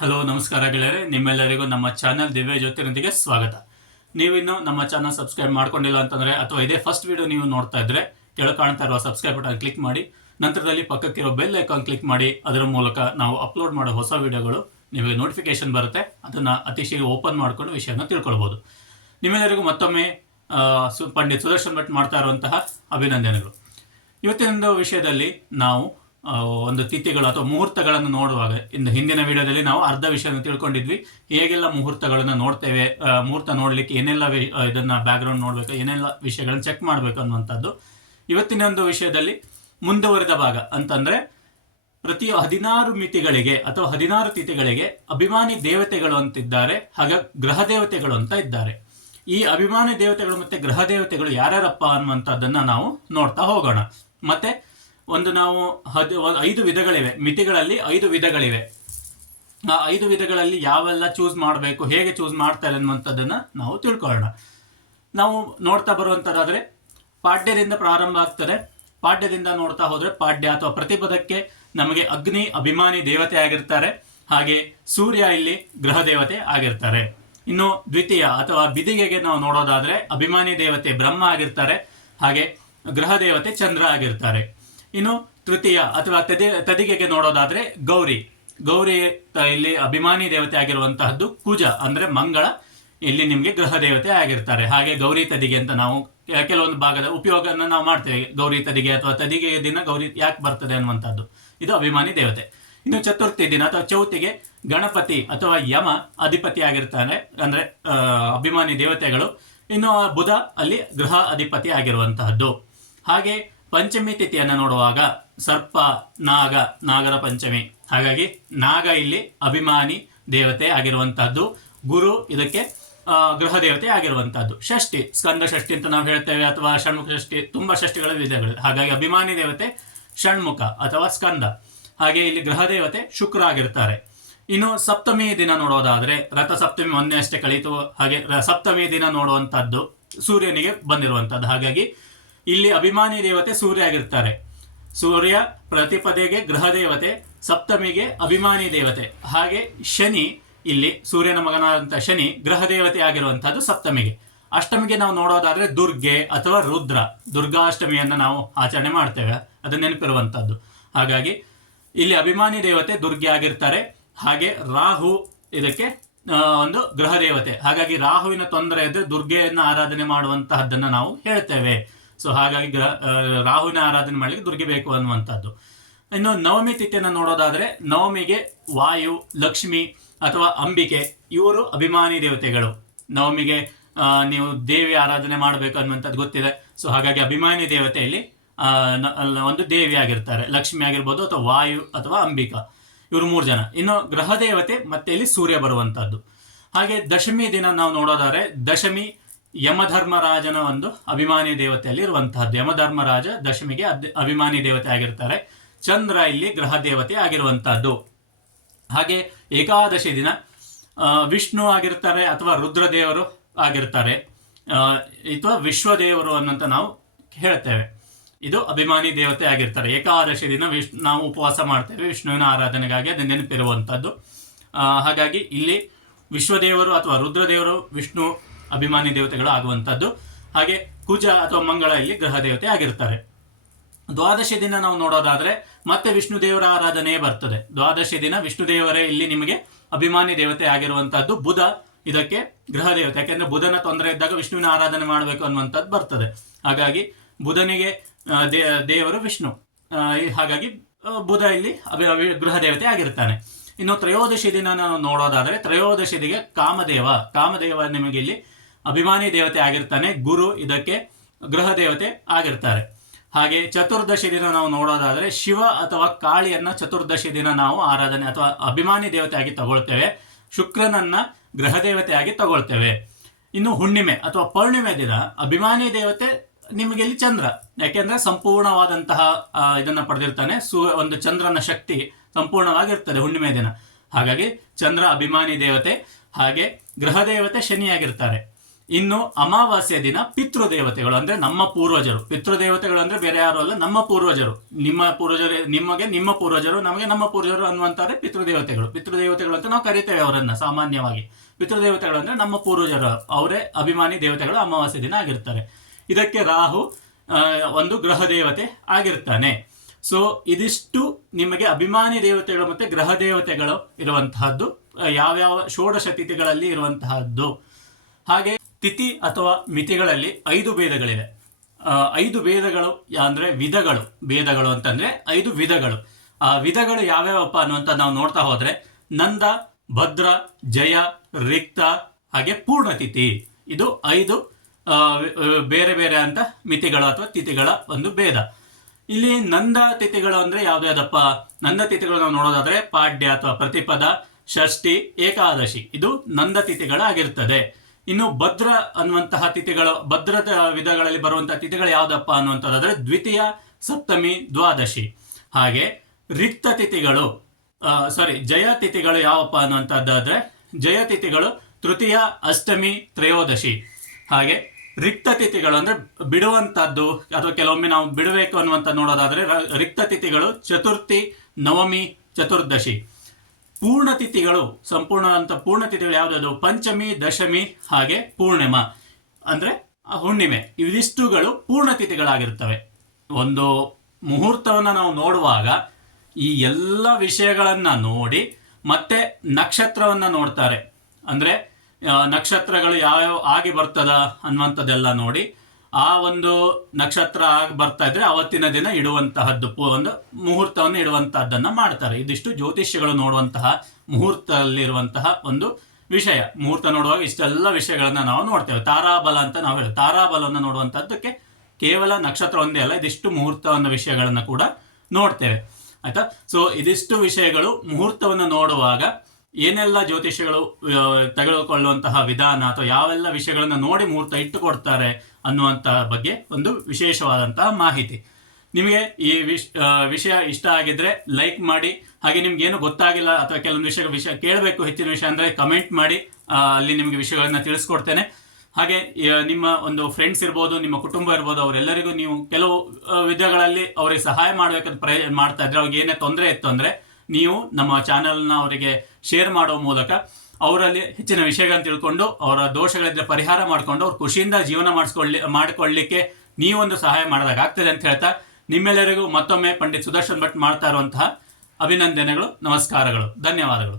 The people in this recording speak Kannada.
ಹಲೋ ನಮಸ್ಕಾರ ಗೆಳೆಯರೆ, ನಿಮ್ಮೆಲ್ಲರಿಗೂ ನಮ್ಮ ಚಾನಲ್ ದಿವ್ಯ ಜ್ಯೋತಿರೊಂದಿಗೆ ಸ್ವಾಗತ. ನೀವಿನ್ನು ನಮ್ಮ ಚಾನಲ್ ಸಬ್ಸ್ಕ್ರೈಬ್ ಮಾಡ್ಕೊಂಡಿಲ್ಲ ಅಂತಂದರೆ ಅಥವಾ ಇದೇ ಫಸ್ಟ್ ವಿಡಿಯೋ ನೀವು ನೋಡ್ತಾ ಇದ್ರೆ ಕೆಳಗೆ ಕಾಣ್ತಾ ಇರುವ ಸಬ್ಸ್ಕ್ರೈಬ್ ಬಟನ್ ಕ್ಲಿಕ್ ಮಾಡಿ, ನಂತರದಲ್ಲಿ ಪಕ್ಕಕ್ಕಿರೋ ಬೆಲ್ ಐಕಾನ್ ಕ್ಲಿಕ್ ಮಾಡಿ. ಅದರ ಮೂಲಕ ನಾವು ಅಪ್ಲೋಡ್ ಮಾಡೋ ಹೊಸ ವಿಡಿಯೋಗಳು ನಿಮಗೆ ನೋಟಿಫಿಕೇಶನ್ ಬರುತ್ತೆ. ಅದನ್ನು ಅತಿ ಶೀಘ್ರ ಓಪನ್ ಮಾಡಿಕೊಂಡು ವಿಷಯನ ತಿಳ್ಕೊಳ್ಬೋದು. ನಿಮ್ಮೆಲ್ಲರಿಗೂ ಮತ್ತೊಮ್ಮೆ ಪಂಡಿತ್ ಸುದರ್ಶನ್ ಭಟ್ ಮಾಡ್ತಾ ಇರುವಂತಹ ಅಭಿನಂದನೆಗಳು. ಇವತ್ತಿನ ವಿಷಯದಲ್ಲಿ ನಾವು ಒಂದು ತಿಥಿಗಳು ಅಥವಾ ಮುಹೂರ್ತಗಳನ್ನು ನೋಡುವಾಗ ಹಿಂದಿನ ವಿಡಿಯೋದಲ್ಲಿ ನಾವು ಅರ್ಧ ವಿಷಯವನ್ನು ತಿಳ್ಕೊಂಡಿದ್ವಿ. ಹೇಗೆಲ್ಲ ಮುಹೂರ್ತಗಳನ್ನು ನೋಡ್ತೇವೆ, ಮುಹೂರ್ತ ನೋಡಲಿಕ್ಕೆ ಏನೆಲ್ಲ ಇದನ್ನ ಬ್ಯಾಕ್ಗ್ರೌಂಡ್ ನೋಡಬೇಕು, ಏನೆಲ್ಲ ವಿಷಯಗಳನ್ನು ಚೆಕ್ ಮಾಡಬೇಕು ಅನ್ನುವಂಥದ್ದು. ಇವತ್ತಿನ ಒಂದು ವಿಷಯದಲ್ಲಿ ಮುಂದುವರೆದ ಭಾಗ ಅಂತಂದ್ರೆ ಪ್ರತಿ 16 ಮಿತಿಗಳಿಗೆ ಅಥವಾ 16 ತಿಥಿಗಳಿಗೆ ಅಭಿಮಾನಿ ದೇವತೆಗಳು ಅಂತಿದ್ದಾರೆ, ಹಾಗೆ ಗ್ರಹ ದೇವತೆಗಳು ಅಂತ ಇದ್ದಾರೆ. ಈ ಅಭಿಮಾನಿ ದೇವತೆಗಳು ಮತ್ತೆ ಗ್ರಹ ದೇವತೆಗಳು ಯಾರ್ಯಾರಪ್ಪ ಅನ್ನುವಂಥದ್ದನ್ನ ನಾವು ನೋಡ್ತಾ ಹೋಗೋಣ. ಮತ್ತೆ ನಾವು 5 ವಿಧಗಳಿವೆ, ಮಿತಿಗಳಲ್ಲಿ 5 ವಿಧಗಳಿವೆ. ಆ 5 ವಿಧಗಳಲ್ಲಿ ಯಾವೆಲ್ಲ ಚೂಸ್ ಮಾಡಬೇಕು, ಹೇಗೆ ಚೂಸ್ ಮಾಡ್ತಾರೆ ಅನ್ನುವಂಥದ್ದನ್ನ ನಾವು ತಿಳ್ಕೊಳ್ಳೋಣ. ನಾವು ನೋಡ್ತಾ ಬರುವಂತರಾದ್ರೆ ಪಾಡ್ಯದಿಂದ ಪ್ರಾರಂಭ ಆಗ್ತದೆ. ಪಾಡ್ಯದಿಂದ ನೋಡ್ತಾ ಹೋದ್ರೆ ಪಾಡ್ಯ ಅಥವಾ ಪ್ರತಿಪದಕ್ಕೆ ನಮಗೆ ಅಗ್ನಿ ಅಭಿಮಾನಿ ದೇವತೆ ಆಗಿರ್ತಾರೆ, ಹಾಗೆ ಸೂರ್ಯ ಇಲ್ಲಿ ಗ್ರಹ ದೇವತೆ ಆಗಿರ್ತಾರೆ. ಇನ್ನು ದ್ವಿತೀಯ ಅಥವಾ ಬಿದಿಗೆಗೆ ನಾವು ನೋಡೋದಾದ್ರೆ ಅಭಿಮಾನಿ ದೇವತೆ ಬ್ರಹ್ಮ ಆಗಿರ್ತಾರೆ, ಹಾಗೆ ಗ್ರಹ ದೇವತೆ ಚಂದ್ರ ಆಗಿರ್ತಾರೆ. ಇನ್ನು ತೃತೀಯ ಅಥವಾ ತದಿಗೆಗೆ ನೋಡೋದಾದ್ರೆ ಗೌರಿ ಇಲ್ಲಿ ಅಭಿಮಾನಿ ದೇವತೆ ಆಗಿರುವಂತಹದ್ದು ಕುಜ ಅಂದ್ರೆ ಮಂಗಳ, ಇಲ್ಲಿ ನಿಮ್ಗೆ ಗ್ರಹ ದೇವತೆ ಆಗಿರ್ತಾರೆ. ಹಾಗೆ ಗೌರಿ ತದಿಗೆ ಅಂತ ನಾವು ಕೆಲವೊಂದು ಭಾಗದ ಉಪಯೋಗನ ನಾವು ಮಾಡ್ತೇವೆ. ಗೌರಿ ತದಿಗೆ ಅಥವಾ ತದಿಗೆ ದಿನ ಗೌರಿ ಯಾಕೆ ಬರ್ತದೆ ಅನ್ನುವಂಥದ್ದು, ಇದು ಅಭಿಮಾನಿ ದೇವತೆ. ಇನ್ನು ಚತುರ್ಥಿ ದಿನ ಅಥವಾ ಚೌತಿಗೆ ಗಣಪತಿ ಅಥವಾ ಯಮ ಅಧಿಪತಿ ಆಗಿರ್ತಾನೆ, ಅಂದ್ರೆ ಅಭಿಮಾನಿ ದೇವತೆಗಳು. ಇನ್ನು ಬುಧ ಅಲ್ಲಿ ಗೃಹ ಅಧಿಪತಿ ಆಗಿರುವಂತಹದ್ದು. ಹಾಗೆ ಪಂಚಮಿ ತಿಥಿಯನ್ನು ನೋಡುವಾಗ ಸರ್ಪ, ನಾಗರ ಪಂಚಮಿ, ಹಾಗಾಗಿ ನಾಗ ಇಲ್ಲಿ ಅಭಿಮಾನಿ ದೇವತೆ ಆಗಿರುವಂತಹದ್ದು. ಗುರು ಇದಕ್ಕೆ ಗೃಹ ದೇವತೆ ಆಗಿರುವಂತಹದ್ದು. ಷಷ್ಠಿ, ಸ್ಕಂದ ಷಷ್ಠಿ ಅಂತ ನಾವು ಹೇಳ್ತೇವೆ, ಅಥವಾ ಷಣ್ಮುಖ ಷಷ್ಠಿ, ತುಂಬಾ ಷಷ್ಠಿಗಳ ವಿಧಗಳು. ಹಾಗಾಗಿ ಅಭಿಮಾನಿ ದೇವತೆ ಷಣ್ಮುಖ ಅಥವಾ ಸ್ಕಂದ, ಹಾಗೆ ಇಲ್ಲಿ ಗೃಹ ದೇವತೆ ಶುಕ್ರ ಆಗಿರ್ತಾರೆ. ಇನ್ನು ಸಪ್ತಮಿ ದಿನ ನೋಡೋದಾದ್ರೆ ರಥ ಸಪ್ತಮಿ ಮೊನ್ನೆ ಅಷ್ಟೇ ಕಳೀತು, ಹಾಗೆ ಸಪ್ತಮಿ ದಿನ ನೋಡುವಂತಹದ್ದು ಸೂರ್ಯನಿಗೆ ಬಂದಿರುವಂತಹದ್ದು. ಹಾಗಾಗಿ ಇಲ್ಲಿ ಅಭಿಮಾನಿ ದೇವತೆ ಸೂರ್ಯ ಆಗಿರ್ತಾರೆ. ಸೂರ್ಯ ಪ್ರತಿಪದೆಗೆ ಗೃಹ ದೇವತೆ, ಸಪ್ತಮಿಗೆ ಅಭಿಮಾನಿ ದೇವತೆ. ಹಾಗೆ ಶನಿ, ಇಲ್ಲಿ ಸೂರ್ಯನ ಮಗನಾದಂಥ ಶನಿ ಗ್ರಹ ದೇವತೆ ಆಗಿರುವಂತಹದ್ದು ಸಪ್ತಮಿಗೆ. ಅಷ್ಟಮಿಗೆ ನಾವು ನೋಡೋದಾದ್ರೆ ದುರ್ಗೆ ಅಥವಾ ರುದ್ರ, ದುರ್ಗಾಷ್ಟಮಿಯನ್ನು ನಾವು ಆಚರಣೆ ಮಾಡ್ತೇವೆ, ಅದು ನೆನಪಿರುವಂತಹದ್ದು. ಹಾಗಾಗಿ ಇಲ್ಲಿ ಅಭಿಮಾನಿ ದೇವತೆ ದುರ್ಗೆ ಆಗಿರ್ತಾರೆ. ಹಾಗೆ ರಾಹು ಇದಕ್ಕೆ ಒಂದು ಗೃಹ ದೇವತೆ. ಹಾಗಾಗಿ ರಾಹುವಿನ ತೊಂದರೆ ಇದ್ರೆ ದುರ್ಗೆಯನ್ನು ಆರಾಧನೆ ಮಾಡುವಂತಹದ್ದನ್ನು ನಾವು ಹೇಳ್ತೇವೆ. ಸೊ ಹಾಗಾಗಿ ರಾಹುವಿನ ಆರಾಧನೆ ಮಾಡಲಿಕ್ಕೆ ದುರ್ಗೆ ಬೇಕು ಅನ್ನುವಂಥದ್ದು. ಇನ್ನು ನವಮಿ ತಿಥಿಯನ್ನು ನೋಡೋದಾದ್ರೆ ನವಮಿಗೆ ವಾಯು, ಲಕ್ಷ್ಮಿ ಅಥವಾ ಅಂಬಿಕೆ ಇವರು ಅಭಿಮಾನಿ ದೇವತೆಗಳು. ನವಮಿಗೆ ನೀವು ದೇವಿ ಆರಾಧನೆ ಮಾಡಬೇಕು ಅನ್ನುವಂಥದ್ದು ಗೊತ್ತಿದೆ. ಸೊ ಹಾಗಾಗಿ ಅಭಿಮಾನಿ ದೇವತೆಯಲ್ಲಿ ಒಂದು ದೇವಿ ಆಗಿರ್ತಾರೆ, ಲಕ್ಷ್ಮಿ ಆಗಿರ್ಬೋದು ಅಥವಾ ವಾಯು ಅಥವಾ ಅಂಬಿಕಾ, ಇವರು 3 ಜನ. ಇನ್ನು ಗೃಹ ದೇವತೆ ಮತ್ತೆ ಇಲ್ಲಿ ಸೂರ್ಯ ಬರುವಂತಹದ್ದು. ಹಾಗೆ ದಶಮಿ ದಿನ ನಾವು ನೋಡೋದಾದ್ರೆ ದಶಮಿ ಯಮಧರ್ಮರಾಜನ ಒಂದು ಅಭಿಮಾನಿ ದೇವತೆಯಲ್ಲಿ ಇರುವಂತಹದ್ದು. ಯಮಧರ್ಮರಾಜ ದಶಮಿಗೆ ಅಭಿಮಾನಿ ದೇವತೆ ಆಗಿರ್ತಾರೆ. ಚಂದ್ರ ಇಲ್ಲಿ ಗೃಹ ದೇವತೆ ಆಗಿರುವಂತಹದ್ದು. ಹಾಗೆ ಏಕಾದಶಿ ದಿನ ವಿಷ್ಣು ಆಗಿರ್ತಾರೆ ಅಥವಾ ರುದ್ರದೇವರು ಆಗಿರ್ತಾರೆ, ಅಥವಾ ವಿಶ್ವದೇವರು ಅನ್ನಂತ ನಾವು ಹೇಳ್ತೇವೆ. ಇದು ಅಭಿಮಾನಿ ದೇವತೆ ಆಗಿರ್ತಾರೆ. ಏಕಾದಶಿ ದಿನ ನಾವು ಉಪವಾಸ ಮಾಡ್ತೇವೆ ವಿಷ್ಣುವಿನ ಆರಾಧನೆಗಾಗಿ, ಅದು ನೆನಪಿರುವಂತಹದ್ದು. ಹಾಗಾಗಿ ಇಲ್ಲಿ ವಿಶ್ವದೇವರು ಅಥವಾ ರುದ್ರದೇವರು ವಿಷ್ಣು ಅಭಿಮಾನಿ ದೇವತೆಗಳು ಆಗುವಂಥದ್ದು. ಹಾಗೆ ಕುಜ ಅಥವಾ ಮಂಗಳ ಇಲ್ಲಿ ಗೃಹ ದೇವತೆ ಆಗಿರ್ತಾರೆ. ದ್ವಾದಶಿ ದಿನ ನಾವು ನೋಡೋದಾದ್ರೆ ಮತ್ತೆ ವಿಷ್ಣು ದೇವರ ಆರಾಧನೆ ಬರ್ತದೆ. ದ್ವಾದಶಿ ದಿನ ವಿಷ್ಣು ದೇವರೇ ಇಲ್ಲಿ ನಿಮಗೆ ಅಭಿಮಾನಿ ದೇವತೆ ಆಗಿರುವಂತಹದ್ದು. ಬುಧ ಇದಕ್ಕೆ ಗೃಹ ದೇವತೆ, ಯಾಕೆಂದ್ರೆ ಬುಧನ ತೊಂದರೆ ಇದ್ದಾಗ ವಿಷ್ಣುವಿನ ಆರಾಧನೆ ಮಾಡಬೇಕು ಅನ್ನುವಂಥದ್ದು ಬರ್ತದೆ. ಹಾಗಾಗಿ ಬುಧನಿಗೆ ದೇವರು ವಿಷ್ಣು, ಹಾಗಾಗಿ ಬುಧ ಇಲ್ಲಿ ಗೃಹ ದೇವತೆ ಆಗಿರ್ತಾನೆ. ಇನ್ನು ತ್ರಯೋದಶಿ ದಿನ ನಾವು ನೋಡೋದಾದ್ರೆ ತ್ರಯೋದಶಿಗೆ ಕಾಮದೇವ ನಿಮಗೆ ಇಲ್ಲಿ ಅಭಿಮಾನಿ ದೇವತೆ ಆಗಿರ್ತಾನೆ. ಗುರು ಇದಕ್ಕೆ ಗೃಹ ದೇವತೆ ಆಗಿರ್ತಾರೆ. ಹಾಗೆ ಚತುರ್ದಶಿ ದಿನ ನಾವು ನೋಡೋದಾದ್ರೆ ಶಿವ ಅಥವಾ ಕಾಳಿಯನ್ನ ಚತುರ್ದಶಿ ದಿನ ನಾವು ಆರಾಧನೆ ಅಥವಾ ಅಭಿಮಾನಿ ದೇವತೆಯಾಗಿ ತಗೊಳ್ತೇವೆ. ಶುಕ್ರನನ್ನ ಗೃಹ ದೇವತೆಯಾಗಿ ತಗೊಳ್ತೇವೆ. ಇನ್ನು ಹುಣ್ಣಿಮೆ ಅಥವಾ ಪೌರ್ಣಿಮೆ ದಿನ ಅಭಿಮಾನಿ ದೇವತೆ ನಿಮಗೆ ಇಲ್ಲಿ ಚಂದ್ರ, ಯಾಕೆಂದ್ರೆ ಸಂಪೂರ್ಣವಾದಂತಹ ಇದನ್ನ ಪಡೆದಿರ್ತಾನೆ. ಒಂದು ಚಂದ್ರನ ಶಕ್ತಿ ಸಂಪೂರ್ಣವಾಗಿರ್ತದೆ ಹುಣ್ಣಿಮೆ ದಿನ. ಹಾಗಾಗಿ ಚಂದ್ರ ಅಭಿಮಾನಿ ದೇವತೆ, ಹಾಗೆ ಗೃಹ ದೇವತೆ ಶನಿಯಾಗಿರ್ತಾರೆ. ಇನ್ನು ಅಮಾವಾಸ್ಯ ದಿನ ಪಿತೃದೇವತೆಗಳು ಅಂದ್ರೆ ನಮ್ಮ ಪೂರ್ವಜರು. ಪಿತೃದೇವತೆಗಳು ಅಂದ್ರೆ ಬೇರೆ ಯಾರು ಅಲ್ಲ, ನಮ್ಮ ಪೂರ್ವಜರು. ನಿಮ್ಮ ಪೂರ್ವಜರು, ನಿಮಗೆ ನಿಮ್ಮ ಪೂರ್ವಜರು, ನಮಗೆ ನಮ್ಮ ಪೂರ್ವಜರು ಅನ್ನುವಂತಾರೆ ಪಿತೃದೇವತೆಗಳು. ಪಿತೃದೇವತೆಗಳು ಅಂತ ನಾವು ಕರಿತೇವೆ ಅವರನ್ನ ಸಾಮಾನ್ಯವಾಗಿ. ಪಿತೃದೇವತೆಗಳು ಅಂದ್ರೆ ನಮ್ಮ ಪೂರ್ವಜರು, ಅವರೇ ಅಭಿಮಾನಿ ದೇವತೆಗಳು ಅಮಾವಾಸ್ಯ ದಿನ ಆಗಿರ್ತಾರೆ. ಇದಕ್ಕೆ ರಾಹು ಒಂದು ಗ್ರಹ ದೇವತೆ ಆಗಿರ್ತಾನೆ. ಸೊ ಇದಿಷ್ಟು ನಿಮಗೆ ಅಭಿಮಾನಿ ದೇವತೆಗಳು ಮತ್ತೆ ಗ್ರಹ ದೇವತೆಗಳು ಇರುವಂತಹದ್ದು ಯಾವ್ಯಾವ ಷೋಡಶ ತಿಥಿಗಳಲ್ಲಿ ಇರುವಂತಹದ್ದು. ಹಾಗೆ ತಿಥಿ ಅಥವಾ ಮಿತಿಗಳಲ್ಲಿ 5 ಭೇದಗಳಿವೆ. 5 ಭೇದಗಳು ಅಂದ್ರೆ ವಿಧಗಳು. ಭೇದಗಳು ಅಂತಂದ್ರೆ 5 ವಿಧಗಳು. ಆ ವಿಧಗಳು ಯಾವ್ಯಾವಪ್ಪ ಅನ್ನುವಂತ ನಾವು ನೋಡ್ತಾ ಹೋದ್ರೆ ನಂದ, ಭದ್ರ, ಜಯ, ರಿಕ್ತ ಹಾಗೆ ಪೂರ್ಣತಿಥಿ. ಇದು 5 ಬೇರೆ ಬೇರೆ ಅಂತ ಮಿತಿಗಳು ಅಥವಾ ತಿಥಿಗಳ ಒಂದು ಭೇದ. ಇಲ್ಲಿ ನಂದ ತಿಥಿಗಳು ಅಂದ್ರೆ ಯಾವ್ದಾದಪ್ಪ? ನಂದ ತಿಥಿಗಳು ನಾವು ನೋಡೋದಾದ್ರೆ ಪಾಡ್ಯ ಅಥವಾ ಪ್ರತಿಪದ, ಷಷ್ಠಿ, ಏಕಾದಶಿ ಇದು ನಂದ ತಿಥಿಗಳಾಗಿರ್ತದೆ. ಇನ್ನು ಭದ್ರ ಅನ್ನುವಂತಹ ತಿಥಿಗಳು, ಭದ್ರದ ವಿಧಗಳಲ್ಲಿ ಬರುವಂತಹ ತಿಥಿಗಳು ಯಾವ್ದಪ್ಪ ಅನ್ನುವಂಥದ್ದಾದ್ರೆ ದ್ವಿತೀಯ, ಸಪ್ತಮಿ, ದ್ವಾದಶಿ. ಹಾಗೆ ರಿಕ್ತ ತಿಥಿಗಳು ಜಯ ತಿಥಿಗಳು ಯಾವಪ್ಪ ಅನ್ನುವಂಥದ್ದಾದ್ರೆ ಜಯ ತಿಥಿಗಳು ತೃತೀಯ, ಅಷ್ಟಮಿ, ತ್ರಯೋದಶಿ. ಹಾಗೆ ರಿಕ್ತ ತಿಥಿಗಳು ಅಂದ್ರೆ ಬಿಡುವಂತದ್ದು ಅಥವಾ ಕೆಲವೊಮ್ಮೆ ನಾವು ಬಿಡಬೇಕು ಅನ್ನುವಂಥ ನೋಡೋದಾದ್ರೆ ರಿಕ್ತ ತಿಥಿಗಳು ಚತುರ್ಥಿ, ನವಮಿ, ಚತುರ್ದಶಿ. ಪೂರ್ಣ ತಿಥಿಗಳು, ಸಂಪೂರ್ಣ ಅಂತ ಪೂರ್ಣ ತಿಥಿಗಳು ಯಾವ್ದು? ಪಂಚಮಿ, ದಶಮಿ ಹಾಗೆ ಪೂರ್ಣಿಮಾ ಅಂದ್ರೆ ಹುಣ್ಣಿಮೆ. ಇವಿಷ್ಟುಗಳು ಪೂರ್ಣ ತಿಥಿಗಳಾಗಿರ್ತವೆ. ಒಂದು ಮುಹೂರ್ತವನ್ನ ನಾವು ನೋಡುವಾಗ ಈ ಎಲ್ಲ ವಿಷಯಗಳನ್ನ ನೋಡಿ ಮತ್ತೆ ನಕ್ಷತ್ರವನ್ನ ನೋಡ್ತಾರೆ. ಅಂದ್ರೆ ನಕ್ಷತ್ರಗಳು ಯಾವ್ಯಾವ ಆಗಿ ಬರ್ತದ ಅನ್ನುವಂಥದ್ದೆಲ್ಲ ನೋಡಿ ಆ ಒಂದು ನಕ್ಷತ್ರ ಆಗಿ ಬರ್ತಾ ಇದ್ರೆ ಅವತ್ತಿನ ದಿನ ಇಡುವಂತಹದ್ದು ಒಂದು ಮುಹೂರ್ತವನ್ನು ಇಡುವಂತಹದ್ದನ್ನ ಮಾಡ್ತಾರೆ. ಇದಿಷ್ಟು ಜ್ಯೋತಿಷ್ಯಗಳು ನೋಡುವಂತಹ ಮುಹೂರ್ತದಲ್ಲಿರುವಂತಹ ಒಂದು ವಿಷಯ. ಮುಹೂರ್ತ ನೋಡುವಾಗ ಇಷ್ಟೆಲ್ಲ ವಿಷಯಗಳನ್ನ ನಾವು ನೋಡ್ತೇವೆ. ತಾರಾಬಲ ಅಂತ ನಾವು ಹೇಳಿ, ತಾರಾಬಲವನ್ನು ನೋಡುವಂತಹದ್ದಕ್ಕೆ ಕೇವಲ ನಕ್ಷತ್ರ ಒಂದೇ ಅಲ್ಲ, ಇದಿಷ್ಟು ಮುಹೂರ್ತವನ್ನ ವಿಷಯಗಳನ್ನ ಕೂಡ ನೋಡ್ತೇವೆ. ಆಯ್ತಾ? ಸೊ ಇದಿಷ್ಟು ವಿಷಯಗಳು ಮುಹೂರ್ತವನ್ನು ನೋಡುವಾಗ ಏನೆಲ್ಲ ಜ್ಯೋತಿಷ್ಯಗಳು ತೆಗೆದುಕೊಳ್ಳುವಂತಹ ವಿಧಾನ ಅಥವಾ ಯಾವೆಲ್ಲ ವಿಷಯಗಳನ್ನ ನೋಡಿ ಮುಹೂರ್ತ ಇಟ್ಟುಕೊಡ್ತಾರೆ ಅನ್ನುವಂತಹ ಬಗ್ಗೆ ಒಂದು ವಿಶೇಷವಾದಂತಹ ಮಾಹಿತಿ. ನಿಮಗೆ ಈ ವಿಷಯ ಇಷ್ಟ ಆಗಿದ್ರೆ ಲೈಕ್ ಮಾಡಿ. ಹಾಗೆ ನಿಮ್ಗೆ ಏನು ಗೊತ್ತಾಗಿಲ್ಲ ಅಥವಾ ಕೆಲವೊಂದು ವಿಷಯ ಕೇಳಬೇಕು, ಹೆಚ್ಚಿನ ವಿಷಯ ಅಂದ್ರೆ ಕಮೆಂಟ್ ಮಾಡಿ, ಅಲ್ಲಿ ನಿಮಗೆ ವಿಷಯಗಳನ್ನ ತಿಳಿಸ್ಕೊಡ್ತೇನೆ. ಹಾಗೆ ನಿಮ್ಮ ಒಂದು ಫ್ರೆಂಡ್ಸ್ ಇರ್ಬೋದು, ನಿಮ್ಮ ಕುಟುಂಬ ಇರ್ಬೋದು, ಅವರೆಲ್ಲರಿಗೂ ನೀವು ಕೆಲವು ವಿಧಗಳಲ್ಲಿ ಅವರಿಗೆ ಸಹಾಯ ಮಾಡಬೇಕಂತ ಮಾಡ್ತಾ ಇದ್ರೆ, ಅವ್ರಿಗೆ ಏನೇ ತೊಂದರೆ ಇತ್ತು ಅಂದ್ರೆ ನೀವು ನಮ್ಮ ಚಾನೆಲ್ನ ಅವರಿಗೆ ಶೇರ್ ಮಾಡೋ ಮೂಲಕ ಅವರಲ್ಲಿ ಹೆಚ್ಚಿನ ವಿಷಯಗಳನ್ನು ತಿಳ್ಕೊಂಡು ಅವರ ದೋಷಗಳಿದ್ರೆ ಪರಿಹಾರ ಮಾಡಿಕೊಂಡು ಅವ್ರು ಖುಷಿಯಿಂದ ಜೀವನ ಮಾಡಿಕೊಳ್ಳಿಕ್ಕೆ ನೀವೊಂದು ಸಹಾಯ ಮಾಡೋದಾಗ್ತದೆ ಅಂತ ಹೇಳ್ತಾ ನಿಮ್ಮೆಲ್ಲರಿಗೂ ಮತ್ತೊಮ್ಮೆ ಪಂಡಿತ್ ಸುದರ್ಶನ್ ಭಟ್ ಮಾಡ್ತಾ ಇರುವಂತಹ ಅಭಿನಂದನೆಗಳು, ನಮಸ್ಕಾರಗಳು, ಧನ್ಯವಾದಗಳು.